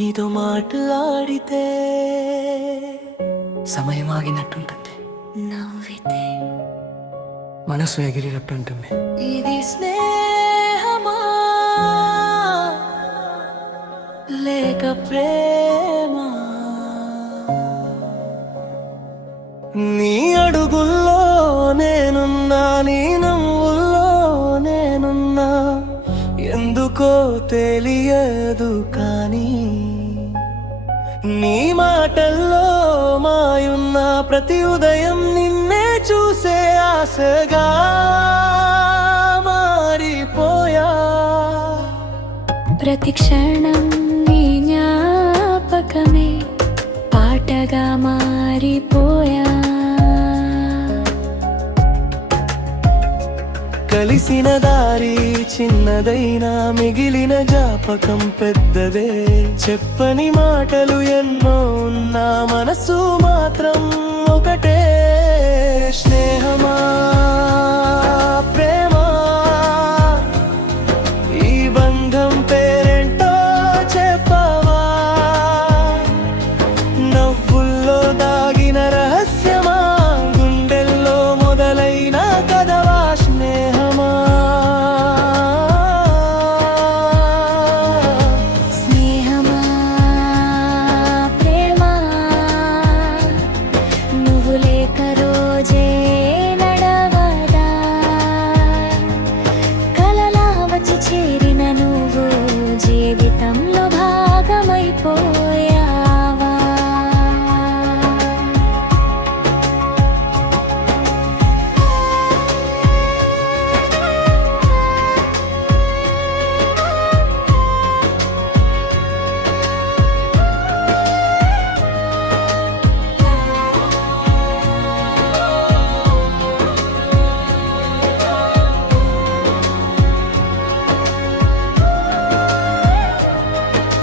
నీతో మాట్లాడితే సమయం ఆగినట్టుంటుంది, నవ్వితే మనసు ఎగిరినట్టుంటుంది. ఇది స్నేహమా లేక ప్రేమ? నీ అడుగుల్లో నేనున్నా, నీ నవ్వుల్లో నేనున్నా, ఎందుకో తెలియదు కానీ నీ మాటల్లో మాయున్న ప్రతి ఉదయం నిన్నే చూసే ఆశగా మారిపోయా. ప్రతి క్షణం నీ జ్ఞాపకమే పాటగా మారిపోయా. కలిసిన దారి చిన్నదైనా మిగిలిన జ్ఞాపకం పెద్దదే. చెప్పని మాటలు ఎన్నో ఉన్నా మనసు మాత్రం ఒకటే. స్నేహమా ప్రేమ, ఈ బంధం పేరేంటో చెప్పవా? నవ్వుల్లో దాగిన రహస్యమా, గుండెల్లో మొదలైన కథవా? స్నేహమా స్నేహమా ప్రేమ, నువ్వు లేక రోజే నడవదా? కలలా వచ్చి చేరిన నువ్వు జీవితంలో భాగమైపోయావా?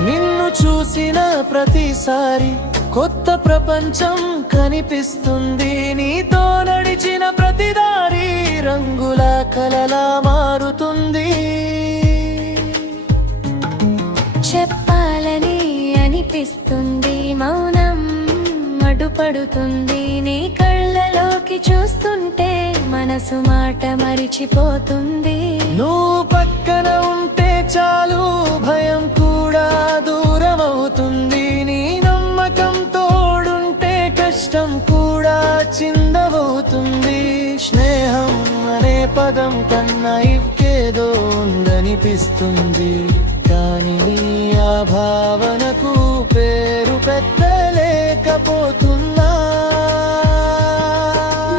నిన్ను చూసిన ప్రతిసారి కొత్త ప్రపంచం కనిపిస్తుంది. నీతో నడిచిన ప్రతి దారి రంగుల కలలా మారుతుంది. చెప్పాలని అనిపిస్తుంది, మౌనం అడ్డుపడుతుంది. నీ కళ్ళలోకి చూస్తుంటే మనసు మాట మరిచిపోతుంది. నువ్వు పక్కన ఉంటే చాలు, భయం కూడా దూరం అవుతుంది. నీ నమ్మకం తోడుంటే కష్టం కూడా చిందవుతుంది. స్నేహం అనే పదం కన్నా ఇంకేదో ఉందనిపిస్తుంది, కానీ ఆ భావనకు పేరు పెట్టలేకపోతున్నా.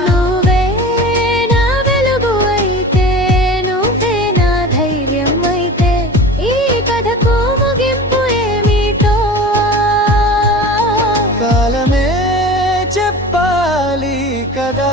నువ్వే నా వెలుగు అయితే, నువ్వే నా ధైర్యం అయితే, ఈ కథకు ముగింపు ఏమిటో కాలమే చెప్పాలి కదా.